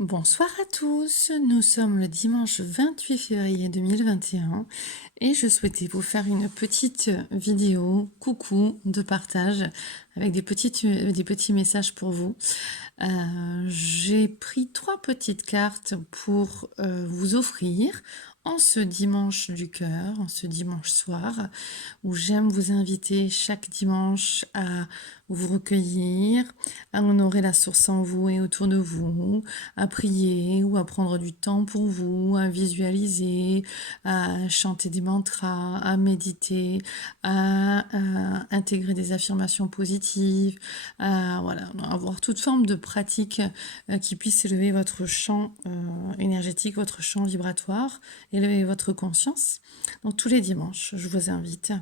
Bonsoir à tous, nous sommes le dimanche 28 février 2021 et je souhaitais vous faire une petite vidéo coucou de partage avec des petits messages pour vous. J'ai pris 3 petites cartes pour vous offrir en ce dimanche du cœur, en ce dimanche soir, où j'aime vous inviter chaque dimanche à vous recueillir, à honorer la source en vous et autour de vous, à prier ou à prendre du temps pour vous, à visualiser, à chanter des mantras, à méditer, à intégrer des affirmations positives, à voilà, avoir toute forme de pratique qui puisse élever votre champ énergétique, votre champ vibratoire, élever votre conscience. Donc tous les dimanches, je vous invite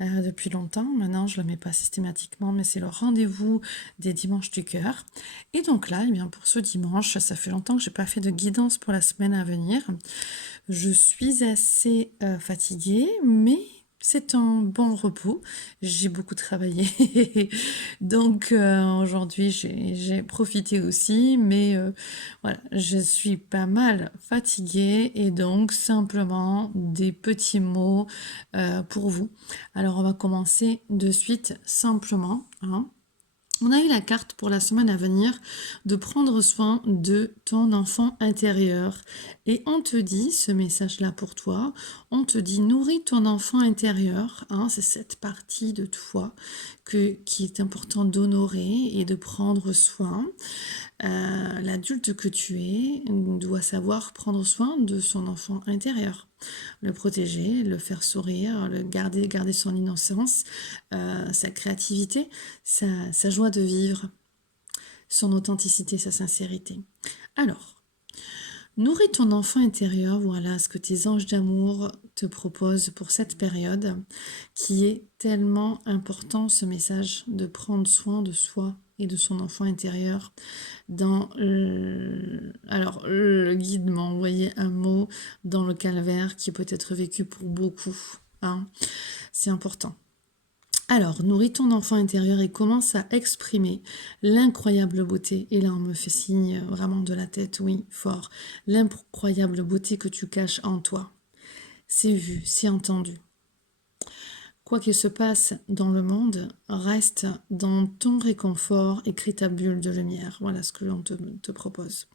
depuis longtemps. Maintenant, je ne le mets pas systématiquement, mais c'est le rendez-vous des dimanches du cœur. Et donc là, eh bien, pour ce dimanche, ça fait longtemps que je n'ai pas fait de guidance pour la semaine à venir. Je suis assez fatiguée, mais c'est un bon repos. J'ai beaucoup travaillé. Donc aujourd'hui, j'ai profité aussi, mais voilà, je suis pas mal fatiguée et donc simplement des petits mots pour vous. Alors on va commencer de suite simplement, hein. On a eu la carte pour la semaine à venir de prendre soin de ton enfant intérieur. Et on te dit, ce message-là pour toi, on te dit nourris ton enfant intérieur. Hein, c'est cette partie de toi qui est important d'honorer et de prendre soin. L'adulte que tu es doit savoir prendre soin de son enfant intérieur, le protéger, le faire sourire, garder son innocence, sa créativité, sa joie de vivre, son authenticité, sa sincérité. Alors, nourris ton enfant intérieur, voilà ce que tes anges d'amour te proposent pour cette période qui est tellement important, ce message de prendre soin de soi et de son enfant intérieur. Alors, le guide m'a envoyé un mot dans le calvaire qui peut être vécu pour beaucoup, hein. C'est important. Alors, nourris ton enfant intérieur et commence à exprimer l'incroyable beauté. Et là, on me fait signe vraiment de la tête, oui, fort. L'incroyable beauté que tu caches en toi. C'est vu, c'est entendu. Quoi qu'il se passe dans le monde, reste dans ton réconfort et crée ta bulle de lumière. Voilà ce que l'on te propose.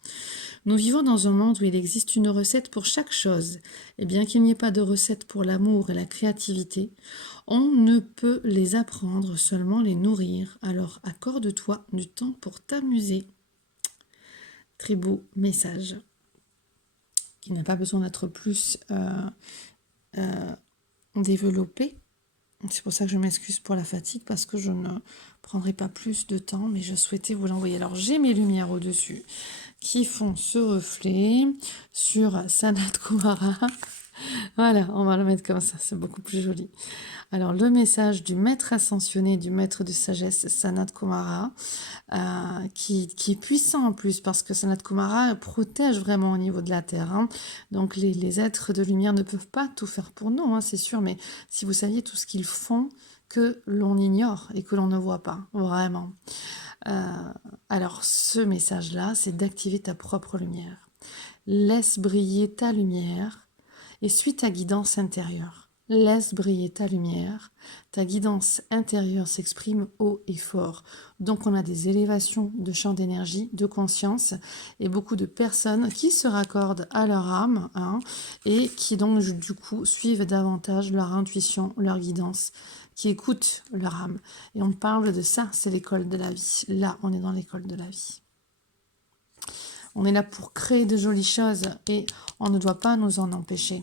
Nous vivons dans un monde où il existe une recette pour chaque chose. Et bien qu'il n'y ait pas de recette pour l'amour et la créativité, on ne peut les apprendre, seulement les nourrir. Alors accorde-toi du temps pour t'amuser. Très beau message qui n'a pas besoin d'être plus développé. C'est pour ça que je m'excuse pour la fatigue parce que je ne prendrai pas plus de temps, mais je souhaitais vous l'envoyer. Alors j'ai mes lumières au-dessus qui font ce reflet sur Sanat Kumara. Voilà, on va le mettre comme ça, c'est beaucoup plus joli. Alors le message du maître ascensionné, du maître de sagesse Sanat Kumara, qui est puissant en plus parce que Sanat Kumara protège vraiment au niveau de la Terre, hein. Donc les êtres de lumière ne peuvent pas tout faire pour nous, hein, c'est sûr, mais si vous saviez tout ce qu'ils font que l'on ignore et que l'on ne voit pas, vraiment. Alors ce message-là, c'est d'activer ta propre lumière. Laisse briller ta lumière et suis ta guidance intérieure. Laisse briller ta lumière. Ta guidance intérieure s'exprime haut et fort. Donc on a des élévations de champ d'énergie, de conscience et beaucoup de personnes qui se raccordent à leur âme, hein, et qui donc du coup suivent davantage leur intuition, leur guidance, qui écoutent leur âme. Et on parle de ça, c'est l'école de la vie. Là, on est dans l'école de la vie. On est là pour créer de jolies choses et on ne doit pas nous en empêcher.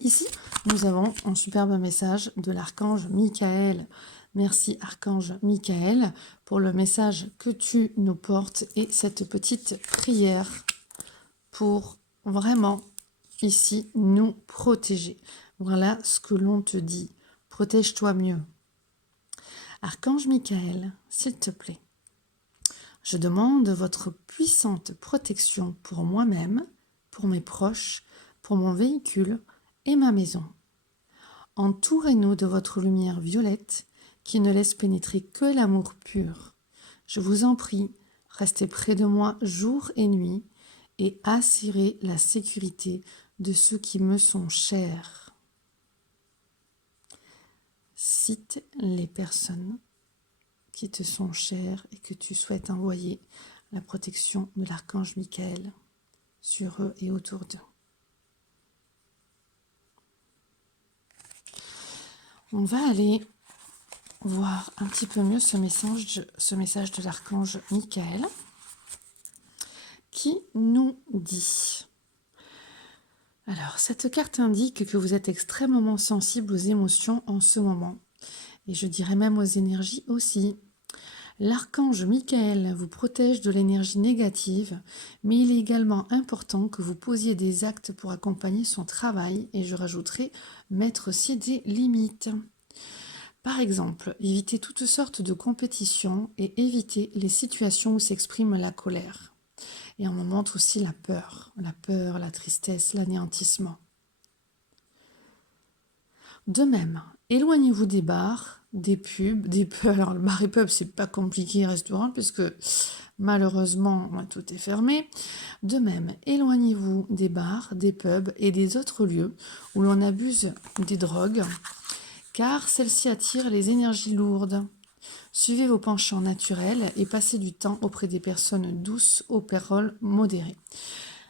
Ici, nous avons un superbe message de l'archange Michael. Merci archange Michael pour le message que tu nous portes et cette petite prière pour vraiment ici nous protéger. Voilà ce que l'on te dit. Protège-toi mieux. Archange Michael, s'il te plaît, je demande votre puissante protection pour moi-même, pour mes proches, pour mon véhicule et ma maison. Entourez-nous de votre lumière violette qui ne laisse pénétrer que l'amour pur. Je vous en prie, restez près de moi jour et nuit et assurer la sécurité de ceux qui me sont chers. Cite les personnes qui te sont chères et que tu souhaites envoyer la protection de l'archange Michael sur eux et autour d'eux. On va aller voir un petit peu mieux ce message de l'archange Michael qui nous dit. Alors, cette carte indique que vous êtes extrêmement sensible aux émotions en ce moment. Et je dirais même aux énergies aussi. L'archange Michael vous protège de l'énergie négative, mais il est également important que vous posiez des actes pour accompagner son travail, et je rajouterai mettre aussi des limites. Par exemple, éviter toutes sortes de compétitions et éviter les situations où s'exprime la colère. Et on me montre aussi la peur, la tristesse, l'anéantissement. De même, éloignez-vous des bars, des pubs, des pubs. Alors le bar et pub, c'est pas compliqué, restaurant, puisque malheureusement, tout est fermé. De même, éloignez-vous des bars, des pubs et des autres lieux où l'on abuse des drogues, car celles-ci attirent les énergies lourdes. Suivez vos penchants naturels et passez du temps auprès des personnes douces aux paroles modérées.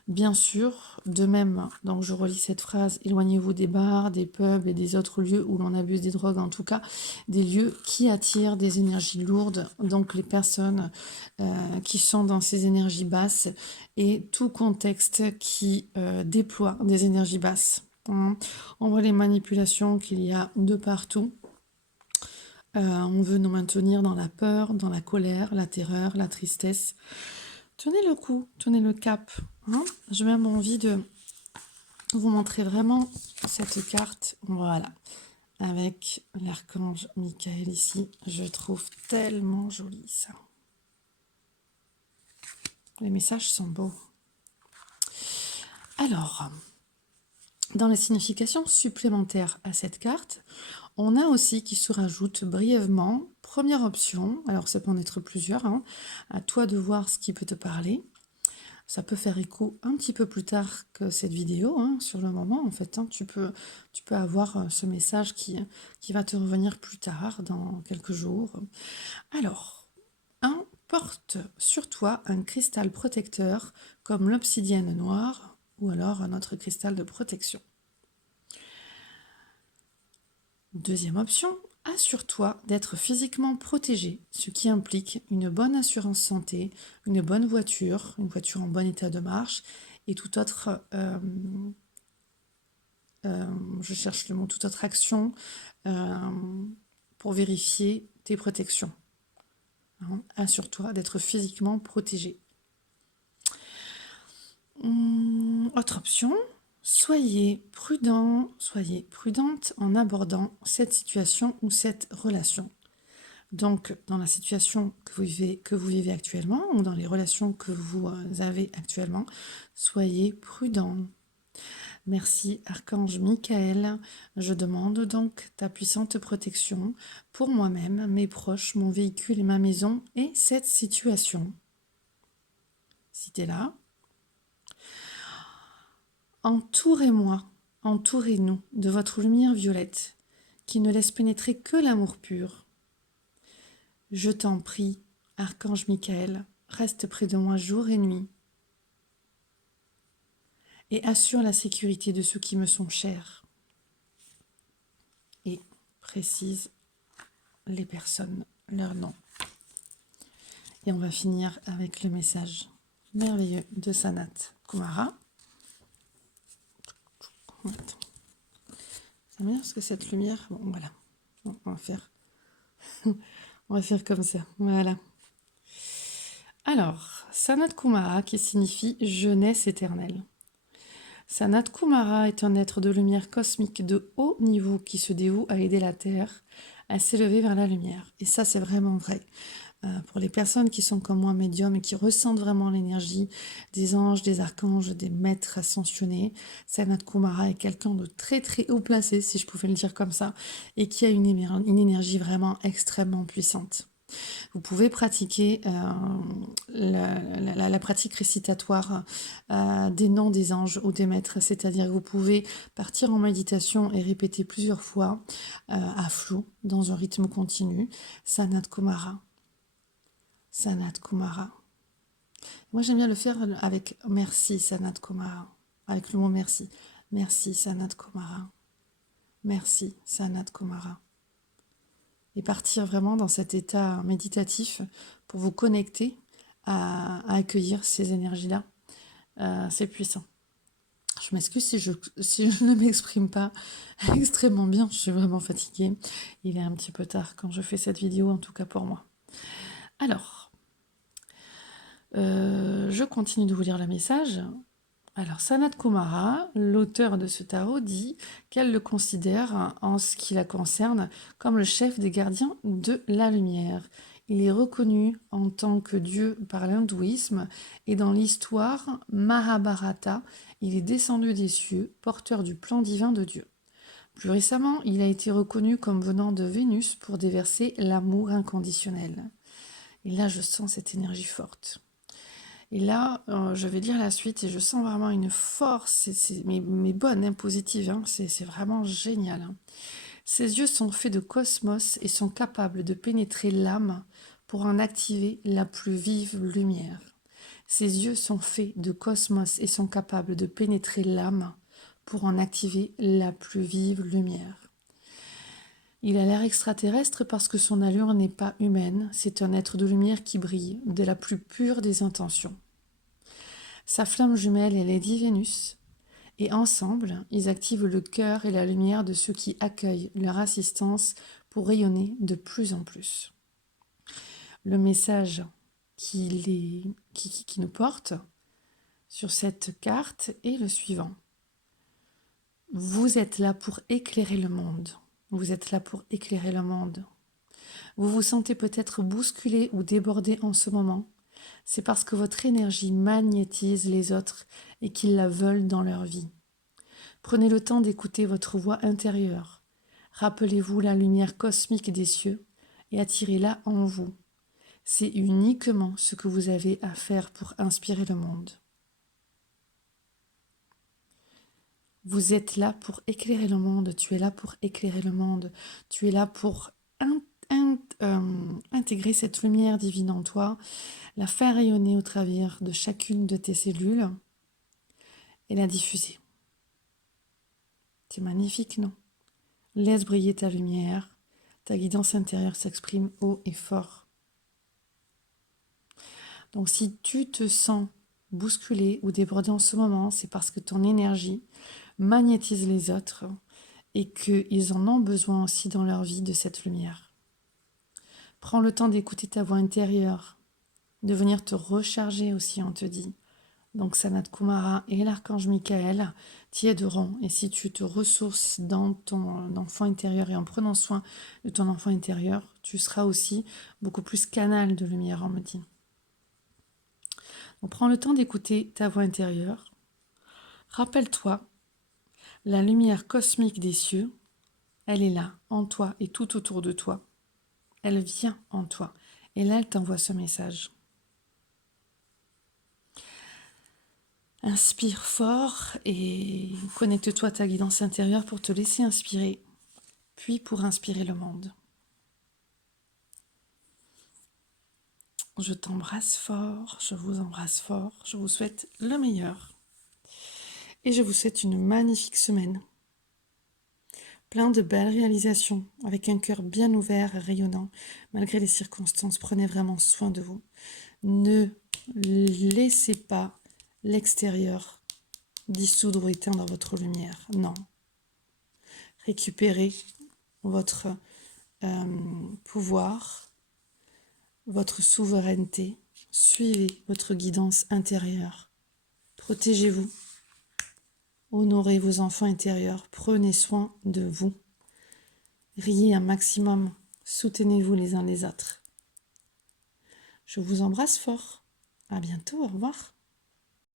Bien sûr, de même, donc je relis cette phrase, éloignez-vous des bars, des pubs et des autres lieux où l'on abuse des drogues, en tout cas des lieux qui attirent des énergies lourdes, donc les personnes qui sont dans ces énergies basses et tout contexte qui déploie des énergies basses. On voit les manipulations qu'il y a de partout. On veut nous maintenir dans la peur, dans la colère, la terreur, la tristesse. Tenez le coup, tenez le cap. J'ai même envie de vous montrer vraiment cette carte. Voilà, avec l'archange Michael ici. Je trouve tellement joli ça. Les messages sont beaux. Alors, dans les significations supplémentaires à cette carte, on a aussi qui se rajoute brièvement, première option, alors ça peut en être plusieurs, à toi de voir ce qui peut te parler. Ça peut faire écho un petit peu plus tard que cette vidéo, sur le moment en fait. Tu peux avoir ce message qui va te revenir plus tard, dans quelques jours. Alors, porte sur toi un cristal protecteur comme l'obsidienne noire ou alors un autre cristal de protection. Deuxième option, assure-toi d'être physiquement protégé, ce qui implique une bonne assurance santé, une bonne voiture, une voiture en bon état de marche et toute autre, je cherche le mot, toute autre action pour vérifier tes protections. Assure-toi d'être physiquement protégé. Autre option, soyez prudent, soyez prudente en abordant cette situation ou cette relation. Donc, dans la situation que vous vivez actuellement ou dans les relations que vous avez actuellement, soyez prudent. Merci Archange Michael. Je demande donc ta puissante protection pour moi-même, mes proches, mon véhicule et ma maison et cette situation. Si tu es là, entourez-moi, entourez-nous de votre lumière violette qui ne laisse pénétrer que l'amour pur. Je t'en prie, Archange Michael, reste près de moi jour et nuit et assure la sécurité de ceux qui me sont chers. Et précise les personnes, leur nom. Et on va finir avec le message merveilleux de Sanat Kumara. C'est bien parce que cette lumière, bon voilà, on va faire, on va faire comme ça, voilà. Alors, Sanat Kumara qui signifie jeunesse éternelle. Sanat Kumara est un être de lumière cosmique de haut niveau qui se dévoue à aider la Terre à s'élever vers la lumière. Et ça, c'est vraiment vrai. Pour les personnes qui sont comme moi médiums et qui ressentent vraiment l'énergie des anges, des archanges, des maîtres ascensionnés, Sanat Kumara est quelqu'un de très très haut placé, si je pouvais le dire comme ça, et qui a une énergie vraiment extrêmement puissante. Vous pouvez pratiquer la pratique récitatoire des noms des anges ou des maîtres, c'est-à-dire que vous pouvez partir en méditation et répéter plusieurs fois à flot, dans un rythme continu, Sanat Kumara, Sanat Kumara. Moi, j'aime bien le faire avec merci, Sanat Kumara, avec le mot merci. Merci, Sanat Kumara. Merci, Sanat Kumara. Et partir vraiment dans cet état méditatif pour vous connecter à accueillir ces énergies-là. C'est puissant. Je m'excuse si je ne m'exprime pas extrêmement bien, je suis vraiment fatiguée. Il est un petit peu tard quand je fais cette vidéo, en tout cas pour moi. Alors, je continue de vous lire le message. Alors, Sanat Kumara, l'auteur de ce tarot, dit qu'elle le considère, en ce qui la concerne, comme le chef des gardiens de la lumière. Il est reconnu en tant que dieu par l'hindouisme et dans l'histoire Mahabharata, il est descendu des cieux, porteur du plan divin de Dieu. Plus récemment, il a été reconnu comme venant de Vénus pour déverser l'amour inconditionnel. Et là, je sens cette énergie forte. Et là, je vais lire la suite et je sens vraiment une force, mais bonne, hein, positive, hein, c'est vraiment génial. Hein. Ses yeux sont faits de cosmos et sont capables de pénétrer l'âme pour en activer la plus vive lumière. Ses yeux sont faits de cosmos et sont capables de pénétrer l'âme pour en activer la plus vive lumière. Il a l'air extraterrestre parce que son allure n'est pas humaine, c'est un être de lumière qui brille, de la plus pure des intentions. Sa flamme jumelle est Lady Vénus, et ensemble, ils activent le cœur et la lumière de ceux qui accueillent leur assistance pour rayonner de plus en plus. Le message qui nous porte sur cette carte est le suivant. Vous êtes là pour éclairer le monde. Vous êtes là pour éclairer le monde. Vous vous sentez peut-être bousculé ou débordé en ce moment. C'est parce que votre énergie magnétise les autres et qu'ils la veulent dans leur vie. Prenez le temps d'écouter votre voix intérieure. Rappelez-vous la lumière cosmique des cieux et attirez-la en vous. C'est uniquement ce que vous avez à faire pour inspirer le monde. Vous êtes là pour éclairer le monde, tu es là pour éclairer le monde, tu es là pour intégrer cette lumière divine en toi, la faire rayonner au travers de chacune de tes cellules et la diffuser. C'est magnifique, non? Laisse briller ta lumière, ta guidance intérieure s'exprime haut et fort. Donc si tu te sens bousculé ou débordé en ce moment, c'est parce que ton énergie magnétise les autres et qu'ils en ont besoin aussi dans leur vie de cette lumière. Prends le temps d'écouter ta voix intérieure, de venir te recharger aussi, on te dit. Donc Sanat Kumara et l'archange Michael t'y aideront. Et si tu te ressources dans ton enfant intérieur et en prenant soin de ton enfant intérieur, tu seras aussi beaucoup plus canal de lumière, on me dit. Donc prends le temps d'écouter ta voix intérieure. Rappelle-toi, la lumière cosmique des cieux, elle est là, en toi et tout autour de toi. Elle vient en toi. Et là, elle t'envoie ce message. Inspire fort et connecte-toi à ta guidance intérieure pour te laisser inspirer, puis pour inspirer le monde. Je t'embrasse fort, je vous embrasse fort, je vous souhaite le meilleur. Et je vous souhaite une magnifique semaine. Plein de belles réalisations, avec un cœur bien ouvert et rayonnant, malgré les circonstances. Prenez vraiment soin de vous. Ne laissez pas l'extérieur dissoudre ou éteindre votre lumière. Non. Récupérez votre pouvoir, votre souveraineté. Suivez votre guidance intérieure. Protégez-vous. Honorez vos enfants intérieurs. Prenez soin de vous. Riez un maximum. Soutenez-vous les uns les autres. Je vous embrasse fort. À bientôt. Au revoir.